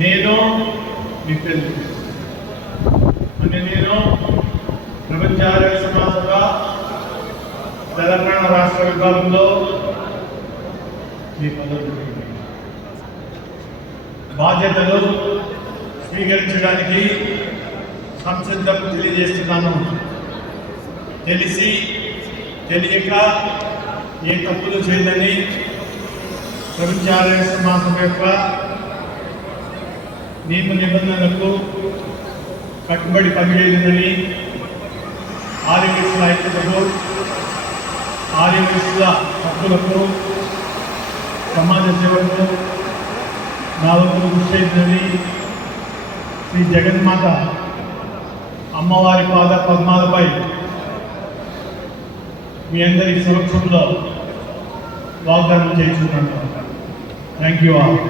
నేను మీకు తెలుసు అంటే నేను ప్రపంచ ఆరోగ్య సమాజ తెలంగాణ రాష్ట్ర విభాగంలో ఈ పదవి బాధ్యతలు స్వీకరించడానికి సంసిద్ధం తెలియజేస్తున్నాను. తెలిసి తెలియక ఏ తప్పులు చేయదని ప్రపంచ ఆరోగ్య సమాజం యొక్క నియమ నిబంధనలకు కట్టుబడి పనిచేయలేదని ఆర్యవైశ్యుల ఐక్యతకు ఆర్యవైశ్యుల హక్కులకు సమాజ సేవకు నా వంతు కృషి చేసిందని శ్రీ జగన్మాత అమ్మవారి పాద పద్మాలపై మీ అందరి సమక్షంలో వాగ్దానం చేస్తున్నాను. Thank you all.